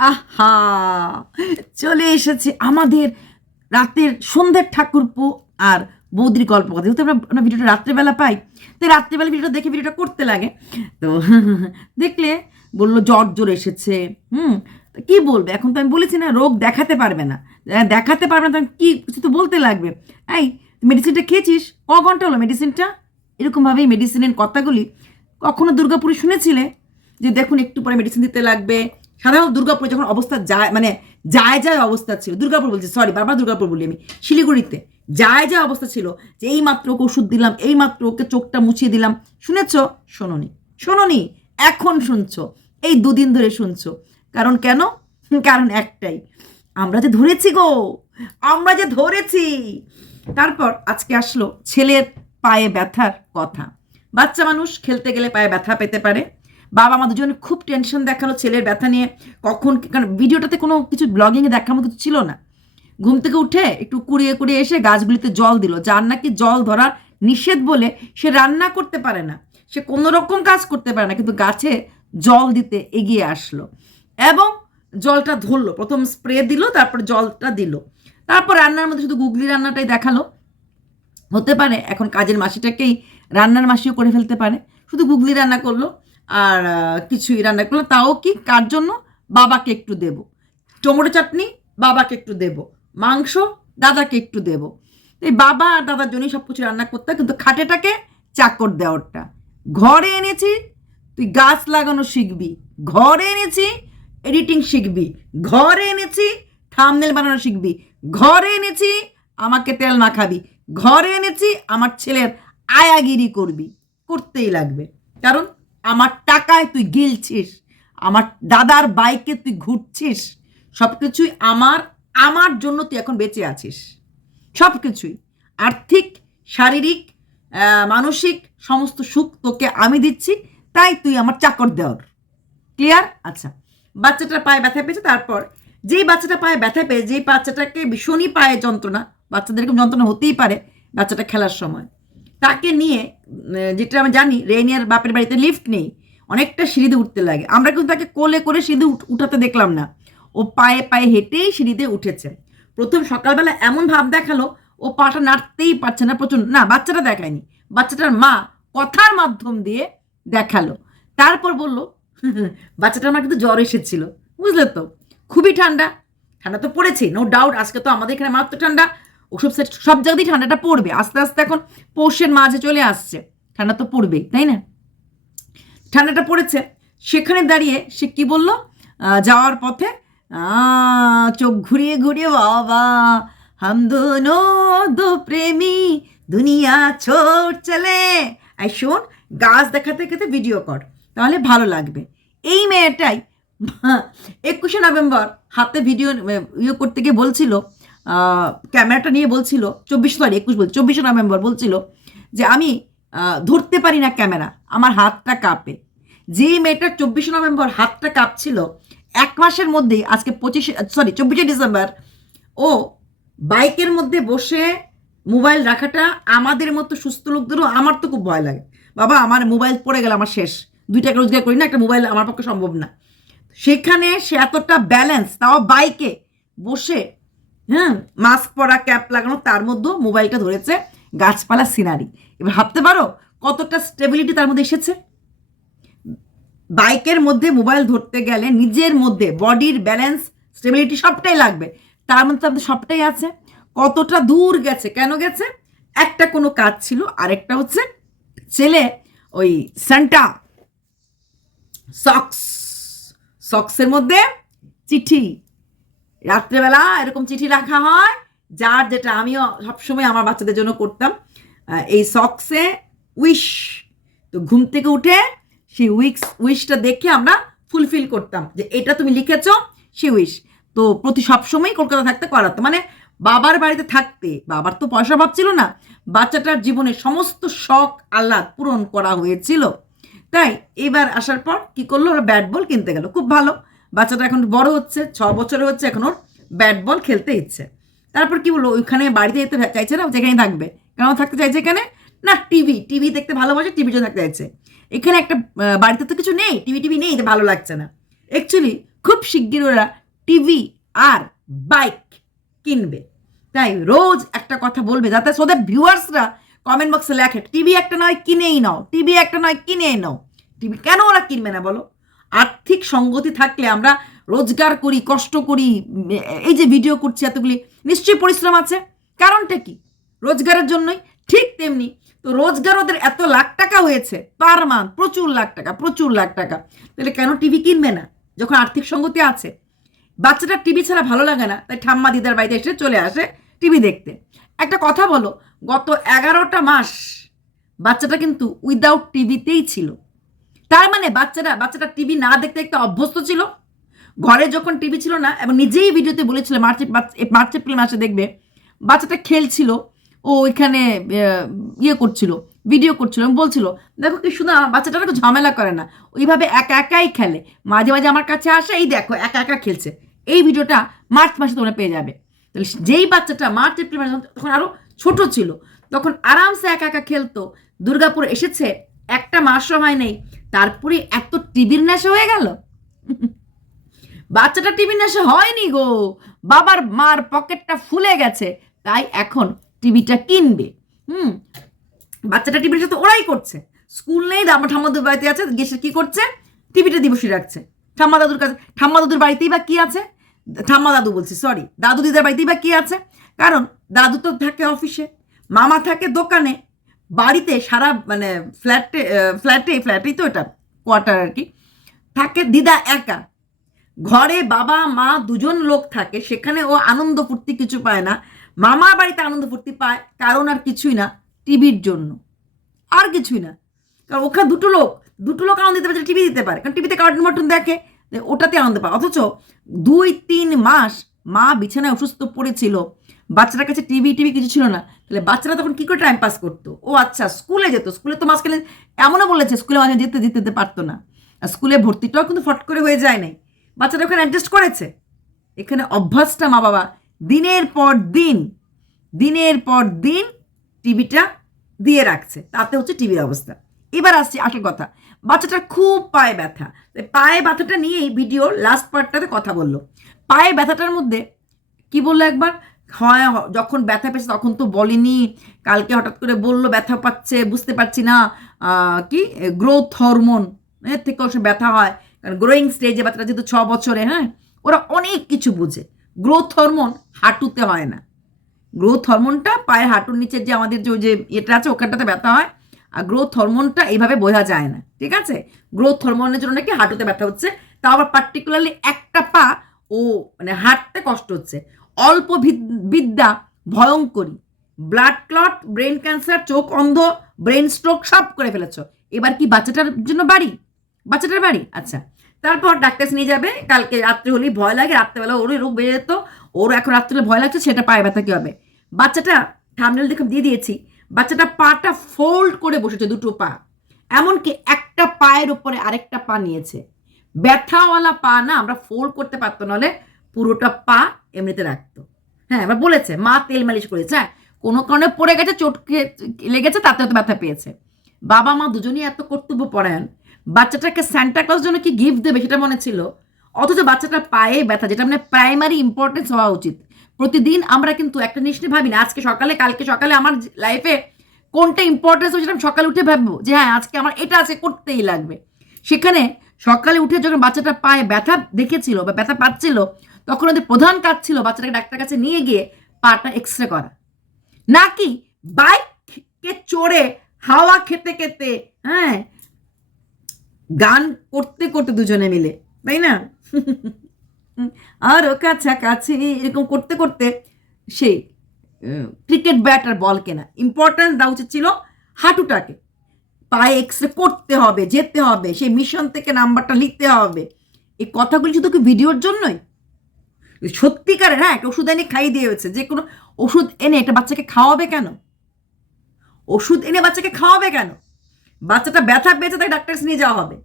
আহা, চলে এসেছে আমাদের রাতের সন্ধ্যের ঠাকুরপো আর বৌদির গল্প কথা। যেহেতু আমরা আমরা ভিডিওটা রাত্রেবেলা পাই তো রাত্রেবেলা ভিডিওটা দেখে ভিডিওটা করতে লাগে। তো দেখলে বলল, জ্বর জ্বর এসেছে। হুম কী বলবে? এখন তো আমি বলেছি না, রোগ দেখাতে পারবে না। দেখাতে পারবে না, তো কি কিছু তো বলতে লাগবে। এই মেডিসিনটা খেয়েছিস? ক ঘণ্টা হলো মেডিসিনটা এরকমভাবেই মেডিসিনের কথাগুলি কখনো দুর্গাপুরে শুনেছিলে? যে দেখুন, একটু পরে মেডিসিন দিতে লাগবে। সাধারণত দুর্গাপুরে যখন অবস্থা যায় মানে যায় যায় অবস্থা ছিল, দুর্গাপুর বলছি সরি বারবার দুর্গাপুর বলি আমি, শিলিগুড়িতে যায় যায় অবস্থা ছিল যে এই মাত্র ওকে ওষুধ দিলাম, এই মাত্র ওকে চোখটা মুছিয়ে দিলাম। শুনেছ? শোনোনি শোনোনি, এখন শুনছো, এই দুদিন ধরে শুনছো। কারণ কেন? কারণ একটাই, আমরা যে ধরেছি গো, আমরা যে ধরেছি। তারপর আজকে আসলো ছেলের পায়ে ব্যথার কথা। বাচ্চা মানুষ খেলতে গেলে পায়ে ব্যথা পেতে পারে বাবা মা দুজনে খুব টেনশন দেখাল, ছেলের ব্যথা নিয়ে। কখন কারণ ভিডিওটাতে কোনো কিছু ব্লগিংয়ে মতো কিছু ছিল না। ঘুম থেকে উঠে একটু কুড়িয়ে কুড়িয়ে এসে গাছগুলিতে জল দিল, যার নাকি জল ধরার নিষেধ বলে সে রান্না করতে পারে না। সে কোনো রকম কাজ করতে পারে না, কিন্তু গাছে জল দিতে এগিয়ে আসলো এবং জলটা ধরলো। প্রথম স্প্রে দিল, তারপর জলটা দিল। তারপর রান্নার মধ্যে শুধু গুগলি রান্নাটাই দেখাল। হতে পারে এখন কাজের মাসিটাকেই রান্নার মাসিও করে ফেলতে পারে। শুধু গুগলি রান্না করল আর কিছুই রান্না করল তাও কি? কার জন্য? বাবাকে একটু দেব। টমেটো চাটনি, বাবাকে একটু দেব। মাংস, দাদাকে একটু দেব। এই বাবা আর দাদার জন্যই সব কিছু রান্না করতে কিন্তু খাটেটাকে চাকর দেওয়ারটা। ঘরে এনেছি, তুই গাছ লাগানো শিখবি। ঘরে এনেছি, এডিটিং শিখবি। ঘরে এনেছি, থামনেল বানানো শিখবি। ঘরে এনেছি, আমাকে তেল না খাবি। ঘরে এনেছি, আমার ছেলের আয়াগিরি করবি। করতেই লাগবে। কারণ আমার টাকায় তুই গিলছিস, আমার দাদার বাইকে তুই ঘুরছিস সব কিছুই আমার আমার জন্য তুই এখন বেঁচে আছিস সব কিছুই আর্থিক, শারীরিক মানসিক সমস্ত সুখ তোকে আমি দিচ্ছি, তাই তুই আমার চাকর দেওয়ার। ক্লিয়ার আচ্ছা। বাচ্চাটা পায়ে ব্যথা পেয়েছে, তারপর যেই বাচ্চাটা পায়ে ব্যথা পেয়ে, যেই বাচ্চাটাকে ভীষণই পায়ে যন্ত্রণা বাচ্চাদের এরকম যন্ত্রণা হতেই পারে বাচ্চাটা খেলার সময়। তাকে নিয়ে যেটা আমি জানি রেনিয়ার বাপের বাড়িতে লিফট নেই। অনেকটা সিঁড়িতে উঠতে লাগে। আমরা কিন্তু তাকে কোলে করে সিঁড়িতে উঠ- উঠাতে দেখলাম না। ও পায়ে পায়ে হেঁটেই সিঁড়িতে উঠেছে। প্রথম সকালবেলা এমন ভাব দেখাল, ও পাটা নাড়তেই পারছে না প্রচণ্ড। না, বাচ্চাটা দেখায়নি। বাচ্চাটার মা কথার মাধ্যম দিয়ে দেখাল। তারপর বলল, বাচ্চাটার মা কিন্তু জ্বর এসেছিল। বুঝলে তো? খুবই ঠান্ডা। ঠান্ডা তো পড়েছে নো ডাউট আজকে তো আমাদের এখানে মাত্র ঠান্ডা। ওসব সব জায়গাতেই ঠান্ডাটা পড়বে। আস্তে আস্তে এখন পৌষের মাঝে চলে আসছে। ঠান্ডা তো পড়বেই, তাই না? ঠান্ডাটা পড়েছে। সেখানে দাঁড়িয়ে সে কি বলল? যাওয়ার পথে চোখ ঘুরিয়ে ঘুরিয়ে, বাবা, হাম দোনো দো প্রেমী, দুনিয়া ছোট চলে। আই শোন, গাছ দেখাতে খেতে ভিডিও কর, তাহলে ভালো লাগবে। এই মেয়েটাই, একুশে নভেম্বর, হাতে ভিডিও ইয়ে করতে গিয়ে বলছিল ক্যামেরাটা নিয়ে বলছিল, চব্বিশ সরি একুশ বল চব্বিশে নভেম্বর বলছিল যে আমি ধরতে পারি না ক্যামেরা, আমার হাতটা কাঁপে। যেই মেয়েটার চব্বিশে নভেম্বর হাতটা কাঁপছিল, এক মাসের মধ্যেই, আজকে পঁচিশে সরি চব্বিশে ডিসেম্বর, ও বাইকের মধ্যে বসে মোবাইল রাখাটা আমাদের মতো সুস্থ লোকদেরও আমার তো খুব ভয় লাগে। বাবা, আমার মোবাইল পড়ে গেলে, আমার শেষ। দুই টাকা রোজগার করি না, একটা মোবাইল আমার পক্ষে সম্ভব না। সেখানে সে এতটা ব্যালেন্স তাও বাইকে বসে হ্যাঁ মাস্ক পরা ক্যাপ লাগানো, তার মধ্যেও মোবাইলটা ধরেছে গাছপালা সিনারি এবার ভাবতে পারো কতটা স্টেবিলিটি তার মধ্যে এসেছে? বাইকের মধ্যে মোবাইল ধরতে গেলে নিজের মধ্যে বডির ব্যালেন্স স্টেবিলিটি সবটাই লাগবে। তার মধ্যে তার সবটাই আছে। কতটা দূর গেছে, কেন গেছে? একটা কোনো কাজ ছিল, আরেকটা হচ্ছে ছেলে ওই সান্টা সক্স সক্সের মধ্যে চিঠি রাত্রেবেলা এরকম চিঠি রাখা হয়, যার যেটা আমিও সবসময় আমার বাচ্চাদের জন্য করতাম এই সক্সে উইশ তো ঘুম থেকে উঠে সেই উইক্স উইশটা দেখে আমরা ফুলফিল করতাম যে এটা তুমি লিখেছ, সে উইশ তো প্রতি সবসময় কলকাতা থাকতে, করাতো। মানে বাবার বাড়িতে থাকতে, বাবার তো পয়সা অভাব ছিল না, বাচ্চাটার জীবনে সমস্ত শখ, আহ্লাদ পূরণ করা হয়েছিল। তাই এবার আসার পর কি করল? ওরা ব্যাট বল কিনতে গেল। খুব ভালো। বাচ্চাটা এখন বড় হচ্ছে, ছ বছরে হচ্ছে এখন ওর ব্যাট বল খেলতে ইচ্ছে। তারপর কি বলল ওইখানে বাড়িতে যেতে চাইছে না যেখানে থাকবে। কেন থাকতে চাইছে এখানে? না, টিভি টিভি দেখতে ভালোবাসে টিভিতে থাকতে চাইছে। এখানে একটা বাড়িতে তো কিছু নেই, টিভি টিভি নেই ভালো লাগছে না। অ্যাকচুয়ালি খুব শিগগির ওরা টিভি আর বাইক কিনবে। তাই রোজ একটা কথা বলবে, যাতে ওদের ভিউয়ার্সরা কমেন্ট বক্সে লেখে, টিভি একটা নয়, কিনেই নাও। টিভি একটা নয়, কিনেই নাও। টিভি কেন ওরা কিনবে না বলো? আর্থিক সঙ্গতি থাকলে আমরা রোজগার করি, কষ্ট করি, এই যে ভিডিও করছি এতগুলি, নিশ্চয়ই পরিশ্রম আছে। কারণটা কি? রোজগারের জন্যই ঠিক তেমনি, তো রোজগার ওদের এত লাখ টাকা হয়েছে পার মান্থ প্রচুর লাখ টাকা, প্রচুর লাখ টাকা। তাহলে কেন টিভি কিনবে না? যখন আর্থিক সঙ্গতি আছে। বাচ্চাটা টিভি ছাড়া ভালো লাগে না, তাই ঠাম্মা দিদার বাড়িতে এসে চলে আসে টিভি দেখতে। একটা কথা বলো, গত এগারোটা মাস বাচ্চাটা কিন্তু উইদাউট টিভিতেই ছিল। তার মানে বাচ্চারা, বাচ্চাটা টিভি না দেখতে দেখতে অভ্যস্ত ছিল। ঘরে যখন টিভি ছিল না, এবং নিজেই ভিডিওতে বলেছিল, মার্চ মার্চ এপ্রিল মাসে দেখবে, বাচ্চাটা খেলছিল, ও ওইখানে ইয়ে করছিল ভিডিও করছিল বলছিল, দেখো কি শুধু আমার বাচ্চাটা না ঝামেলা করে না। ওইভাবে একা একাই খেলে। মাঝে মাঝে আমার কাছে আসে, এই দেখো, একা একা খেলছে। এই ভিডিওটা মার্চ মাসে তোমরা পেয়ে যাবে। তাহলে যেই বাচ্চাটা মার্চ, এপ্রিল মাসে তখন আরও ছোট ছিল, তখন আরামসে একা একা খেলতো। দুর্গাপুর এসেছে একটা মাসও হয় নেই, তারপরে এত টিভির নেশা হয়ে গেল। বাচ্চাটা টিভির নেশা হয়নি গো, বাবার মার পকেটটা ফুলে গেছে, তাই এখন টিভিটা কিনবে। হুম, বাচ্চাটা টিভির সাথে ওরাই করছে। স্কুল নেই আমার ঠাম্মাদুর বাড়িতে আছে গেসে কি করছে? টিভিটা দিবসী রাখছে। ঠাম্মা দাদুর কাছে, ঠাম্মা দাদুর বাড়িতেই বা কি আছে? ঠাম্মা দাদু বলছি সরি দাদু দিদার বাড়িতেই বা কি আছে? কারণ দাদু তো থাকে অফিসে, মামা থাকে দোকানে বাড়িতে সারা মানে ফ্ল্যাটে ফ্ল্যাটে ফ্ল্যাটেই তো এটা কোয়ার্টার আর কি, থাকে দিদা একা। ঘরে বাবা, মা দুজন লোক থাকে, সেখানে ও আনন্দ ফুর্তি কিছু পায় না। মামা বাড়িতে আনন্দ ফুর্তি পায়, কারণ আর কিছুই না, টিভির জন্য। আর কিছুই না। কারণ ওখানে দুটো লোক দুটো লোক আনন্দ দিতে পারে টিভি দিতে পারে। কারণ টিভিতে কার্টুন মার্টুন দেখে ওটাতে আনন্দ পায়। অথচ দুই, তিন মাস মা বিছানায় অসুস্থ পড়েছিল, বাচ্চাটার কাছে টিভি টিভি কিছু ছিল না, তাহলে বাচ্চারা তখন কী করে টাইম পাস করতো? ও আচ্ছা স্কুলে যেত, স্কুলে তো মাঝখানে এমনও বলেছে, স্কুলে মাঝে যেতে যেতে যেতে পারতো না। আর স্কুলে ভর্তিটাও কিন্তু ফট করে হয়ে যায় নাই। বাচ্চাটা ওখানে অ্যাডজাস্ট করেছে। এখানে অভ্যাসটা মা বাবা, দিনের পর দিন, দিনের পর দিন টিভিটা দিয়ে রাখছে, তাতে হচ্ছে টিভির অবস্থা। এবার আসছি আসল কথা, বাচ্চাটার খুব পায়ে ব্যথা। পায়ে ব্যথাটা নিয়েই ভিডিও লাস্ট পার্টটাতে কথা বলল। পায়ে ব্যথাটার মধ্যে কি বলল একবার? হয় যখন ব্যথা পেয়েছে তখন তো বলেনি। কালকে হঠাৎ করে বলল, ব্যথা পাচ্ছে, বুঝতে পারছি না। কি? গ্রোথ হরমোন এর থেকে সে ব্যথা হয়। কারণ গ্রোয়িং স্টেজে বাচ্চাটা যেহেতু ছ বছরে হ্যাঁ ওরা অনেক কিছু বুঝে। গ্রোথ হরমোন হাঁটুতে হয় না। গ্রোথ হরমোনটা পায়ের হাঁটুর নিচের যে আমাদের যে যে এটা আছে, ওখানটাতে ব্যথা হয়। আর গ্রোথ হরমোনটা এইভাবে বোঝা যায় না। ঠিক আছে? গ্রোথ হরমোনের জন্য নাকি হাঁটুতে ব্যথা হচ্ছে। তাও আবার পার্টিকুলারলি একটা পা ও মানে হাঁটতে কষ্ট হচ্ছে। অল্প বিদ্যা ভয়ঙ্করী। ব্লাড ক্লট ব্রেন ক্যান্সার চোখ অন্ধ ব্রেন স্ট্রোক সব করে ফেলেছ। এবার কি বাচ্চাটার জন্য বাড়ি? বাচ্চাটার বাড়ি? আচ্ছা। তারপর ডাক্তার নিয়ে যাবে। কালকে রাত্রে হলেই ভয় লাগে। রাত্রেবেলা ওর রোগ বেড়ে যেত। ওর এখন রাত্রে ভয় লাগছে, সেটা পায়ে ব্যথা কি হবে? বাচ্চাটা থামনেল দেখে দিয়ে দিয়েছি। বাচ্চাটা পাটা ফোল্ড করে বসেছে দুটো পা। এমনকি একটা পায়ের উপরে আরেকটা পা নিয়েছে। ব্যথাওয়ালা পা না আমরা ফোল্ড করতে পারতো, নাহলে পুরোটা পা এমনিতে রাখতো। হ্যাঁ এবার বলেছে, মা তেল মালিশ করেছে। হ্যাঁ কোনো কারণে পড়ে গেছে, চোট খেয়ে- লেগেছে, তাতে হয়তো ব্যথা পেয়েছে। বাবা মা দুজনই এত কর্তব্য পরায়ণ। বাচ্চাটাকে স্যান্টা ক্লজ জন্য কি গিফট দেবে সেটা মনে ছিল? অথচ বাচ্চাটার পায়ে ব্যথা, যেটা মানে প্রাইমারি ইম্পর্টেন্স হওয়া উচিত। প্রতিদিন আমরা কিন্তু একটা নিয়ে ভাবি না, আজকে সকালে, কালকে সকালে আমার লাইফে কোনটা ইম্পর্টেন্স হবে সেটা আমি সকালে উঠে ভাববো যে হ্যাঁ আজকে আমার এটা আছে, করতেই লাগবে। সেখানে সকালে উঠে যখন বাচ্চাটা পায়ে ব্যথা দেখেছিল বা ব্যথা পাচ্ছিল, তখন ওদের প্রধান কাজ ছিল বাচ্চাটাকে ডাক্তার কাছে নিয়ে গিয়ে পাটা এক্স রে করা। নাকি বাইককে চড়ে হাওয়া খেতে খেতে হ্যাঁ গান করতে করতে দুজনে মিলে, তাই না? আরও কাছাকাছি, এরকম করতে করতে সেই ক্রিকেট ব্যাট আর বল কেনা। ইম্পর্টেন্স দেওয়া উচিত ছিল হাঁটুটাকে। পায়ে এক্স রে করতে হবে, যেতে হবে, সেই মিশন থেকে নাম্বারটা লিখতে হবে। এই কথাগুলি শুধু কি ভিডিওর জন্যই? সত্যিকারের হ্যাঁ একটা ওষুধ এনে খাইয়ে দিয়েছে, যে কোনো ওষুধ এনে এটা বাচ্চাকে খাওয়াবে কেন? ওষুধ এনে বাচ্চাকে খাওয়াবে কেন? বাচ্চাটা ব্যথা পেয়েছে, তাই ডাক্তার নিয়ে যাওয়া হবে।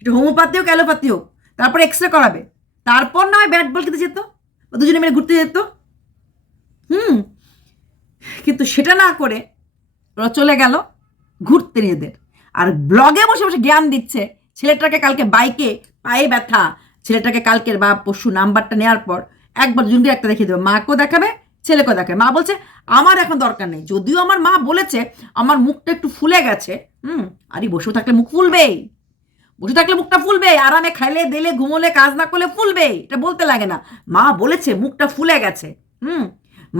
এটা হোমিওপ্যাথি হোক, অ্যালোপ্যাথি হোক, তারপর এক্স রে করাবে। তারপর না হয় ব্যাট বল খেতে যেত, বা দুজনে মিলে ঘুরতে যেত। হুম, কিন্তু সেটা না করে ওরা চলে গেল। ঘুরতে নিজেদের আর ব্লগে বসে বসে জ্ঞান দিচ্ছে, ছেলেটাকে কালকে বাইকে পায়ে ব্যথা, ছেলেটাকে কালকের বা পরশু নাম্বারটা নেওয়ার পর একবার দুজনকে একটা দেখিয়ে দেবে, মাকেও দেখাবে, ছেলেকেও দেখাবে। মা বলছে, আমার এখন দরকার নেই। যদিও আমার মা বলেছে, আমার মুখটা একটু ফুলে গেছে। হুম, আরে বসেও থাকলে মুখ ফুলবেই। বসে থাকলে মুখটা ফুলবে আরামে খাইলে, দিলে, ঘুমোলে, কাজ না করলে ফুলবে এটা বলতে লাগে না। মা বলেছে, মুখটা ফুলে গেছে। হুম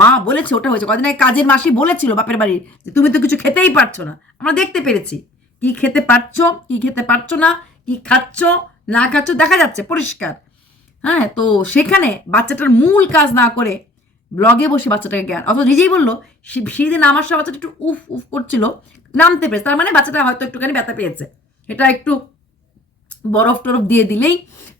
মা বলেছে, ওটা হয়েছে। কদিন আগে কাজের মাসি বলেছিল বাপের বাড়ির যে তুমি তো কিছু খেতেই পারছ না। আমরা দেখতে পেরেছি। কি খেতে পারছ, কি খেতে পারছ না, কি খাচ্ছ, না খাচ্ছ, দেখা যাচ্ছে, পরিষ্কার। হ্যাঁ তো সেখানে বাচ্চাটার মূল কাজ না করে ব্লগে বসে বাচ্চাটাকে জ্ঞান অথচ নিজেই বলল সেদিন আমার সময় বাচ্চাটা একটু উফ উফ করছিল, নামতে পেরেছে। তার মানে বাচ্চাটা হয়তো একটুখানি ব্যথা পেয়েছে। এটা একটু বরফ টরফ দিয়ে দিলেই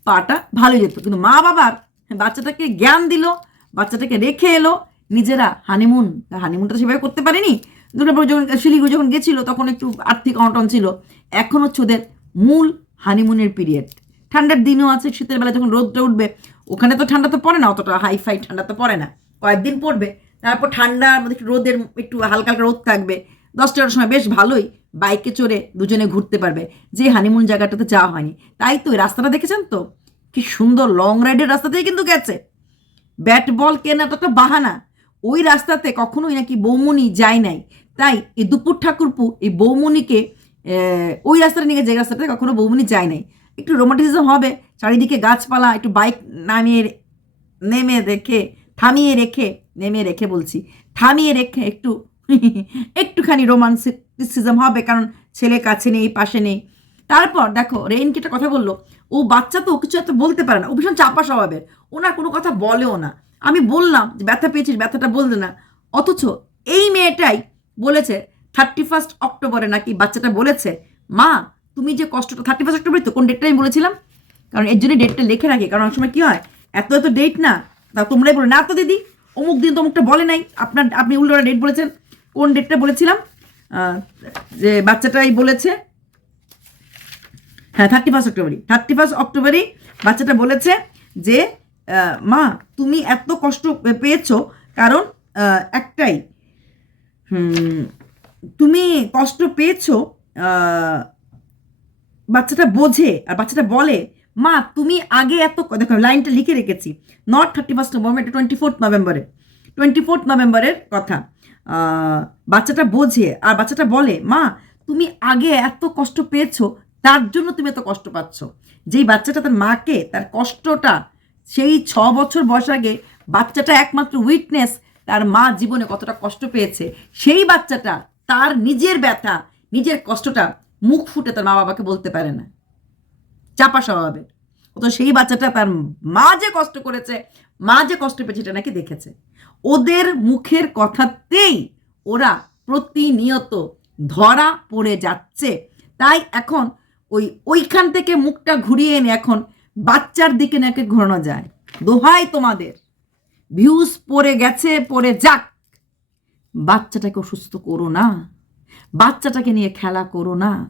পাটা ভালো যেত। কিন্তু মা বাবার বাচ্চাটাকে জ্ঞান দিল, বাচ্চাটাকে রেখে এলো নিজেরা হানিমুন হানিমুনটা তো সেভাবে করতে পারেনি। দুর্গাপুর যখন শিলিগুড়ি যখন গেছিল, তখন একটু আর্থিক অনটন ছিল। এখন হচ্ছে ওদের মূল হানিমুনের পিরিয়ড ঠান্ডার দিনও আছে, শীতের বেলা যখন রোদটা উঠবে, ওখানে তো ঠান্ডা তো পড়ে না, অতটা হাই ফাই ঠান্ডা তো পড়ে না। কয়েকদিন পড়বে, তারপর ঠান্ডার মধ্যে একটু রোদের একটু হালকা হালকা রোদ থাকবে। দশটার সময় বেশ ভালোই বাইকে চড়ে দুজনে ঘুরতে পারবে। যে হানিমুন জায়গাটাতে যাওয়া হয়নি, তাই তো রাস্তাটা দেখেছেন তো? কি সুন্দর লং রাইডের রাস্তাতেই কিন্তু গেছে। ব্যাট বল কেনাটা একটা বাহানা। ওই রাস্তাতে কখনোই নাকি বৌমনি যায় নাই। তাই এই দুপুর ঠাকুরপু এই বৌমনিকে ওই রাস্তাটা নিয়ে যে রাস্তাটাতে কখনো বৌমনি যায় নাই। একটু রোমান্টিসিজম হবে, চারিদিকে গাছপালা, একটু বাইক নামিয়ে নেমে রেখে, থামিয়ে রেখে, নেমে রেখে বলছি। থামিয়ে রেখে একটু, একটুখানি রোমান্টিসিজম হবে, কারণ ছেলে কাছে নেই, পাশে নেই। তারপর দেখো, রেইনকে একটা কথা বলল, ও বাচ্চা তো কিছু এত বলতে পারে না, ও ভীষণ চাপা স্বভাবের ওনার কোনো কথা বলেও না। আমি বললাম যে ব্যথা পেয়েছিস, ব্যথাটা বলতে না। অথচ এই মেয়েটাই বলেছে, থার্টি ফার্স্ট অক্টোবরে নাকি বাচ্চাটা বলেছে, মা, তুমি যে কষ্টটা, থার্টি ফার্স্ট অক্টোবরে তো কোন ডেটটা আমি বলেছিলাম? কারণ এর জন্য ডেটটা লিখে রাখি, কারণ অনেক সময় কী হয়, এত এত ডেট না, তা তোমরাই বলো। না তো দিদি, অমুক দিন তো অমুকটা বলে নাই, আপনার, আপনি উল্টো ডেট বলেছেন, কোন ডেটটা বলেছিলাম? যে বাচ্চাটাই বলেছে হ্যাঁ থার্টি ফার্স্ট অক্টোবরই, থার্টি ফার্স্ট অক্টোবরই বাচ্চাটা বলেছে যে মা, তুমি এত কষ্ট পেয়েছ, কারণ একটাই। তুমি কষ্ট পেয়েছ বাচ্চাটা বোঝে আর বাচ্চাটা বলে, মা, তুমি আগে এত দেখো, লাইনটা লিখে রেখেছি। নট থার্টি ফার্স্ট নভেম্বর এটা টোয়েন্টি ফোর্থ নভেম্বরে টোয়েন্টি ফোর্থ নভেম্বরের কথা বাচ্চাটা বোঝে আর বাচ্চাটা বলে, মা, তুমি আগে এত কষ্ট পেয়েছ, তার জন্য তুমি এত কষ্ট পাচ্ছ। যেই বাচ্চাটা তার মাকে, তার কষ্টটা সেই ছ বছর বয়স আগে বাচ্চাটা একমাত্র উইটনেস তার মা জীবনে কতটা কষ্ট পেয়েছে, সেই বাচ্চাটা, তার নিজের ব্যথা, নিজের কষ্টটা মুখ ফুটে তার মা বাবাকে বলতে পারে না। চাপা স্বভাবের। তো সেই বাচ্চাটা তার মা যে কষ্ট করেছে, মা যে কষ্ট পেয়েছে এটা নাকি দেখেছে। ওদের মুখের কথাতেই ওরা প্রতিনিয়ত ধরা পড়ে যাচ্ছে। তাই এখন ওই ওইখান থেকে মুখটা ঘুরিয়ে এনে এখন বাচ্চার দিকে নাকি ঘোরানো যায়। দোহাই তোমাদের। ভিউজ পড়ে গেছে, পড়ে যাক। বাচ্চাটাকে অসুস্থ করো না। বাচ্চাটাকে নিয়ে খেলা করো না।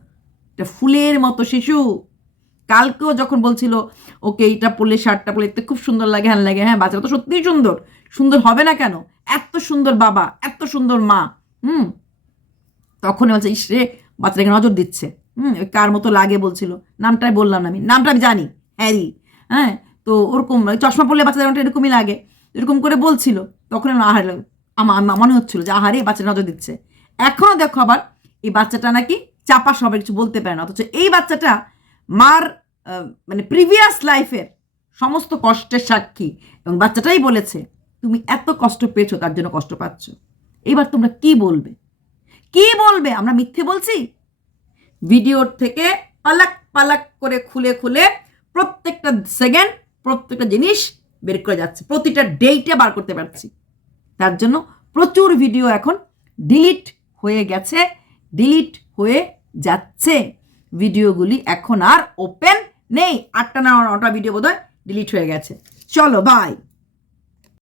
এটা ফুলের মতো শিশু। কালকেও যখন বলছিল, ওকে এইটা পরলে, শার্টটা পরলে এতে খুব সুন্দর লাগে, হ্যান লাগে। হ্যাঁ বাচ্চাটা তো সত্যিই সুন্দর। সুন্দর হবে না কেন? এত সুন্দর বাবা, এত সুন্দর মা। হুম? তখনই বলছে, ইস রে, বাচ্চাটাকে নজর দিচ্ছে। হুম? ওই কার মতো লাগে বলছিল। নামটাই বললাম না আমি। নামটা আমি জানি। হ্যারি হ্যাঁ? তো ওরকম ওই চশমা পরলে বাচ্চাদের অনেকটা এরকমই লাগে। এরকম করে বলছিল, তখন আহারে আমার মনে হচ্ছিল যে আহারে বাচ্চাটা নজর দিচ্ছে। এখনও দেখো আবার এই বাচ্চাটা নাকি চাপা সবাই কিছু বলতে পারে না। অথচ এই বাচ্চাটা মার মানে প্রিভিয়াস লাইফের সমস্ত কষ্টের সাক্ষী এবং বাচ্চাটাই বলেছে, তুমি এত কষ্ট পেয়েছ, তার জন্য কষ্ট পাচ্ছ। এবার তোমরা কি বলবে? কি বলবে? আমরা মিথ্যে বলছি? ভিডিওর থেকে পালাক পালাক করে খুলে খুলে প্রত্যেকটা সেকেন্ড প্রত্যেকটা জিনিস বের করে যাচ্ছে। প্রতিটা ডেটে বার করতে পারছি। তার জন্য প্রচুর ভিডিও এখন ডিলিট হয়ে গেছে ডিলিট হয়ে যাচ্ছে। ভিডিওগুলি এখন আর ওপেন নেই। আটটা না, নটা ভিডিও বোধহয় ডিলিট হয়ে গেছে। চলো বাই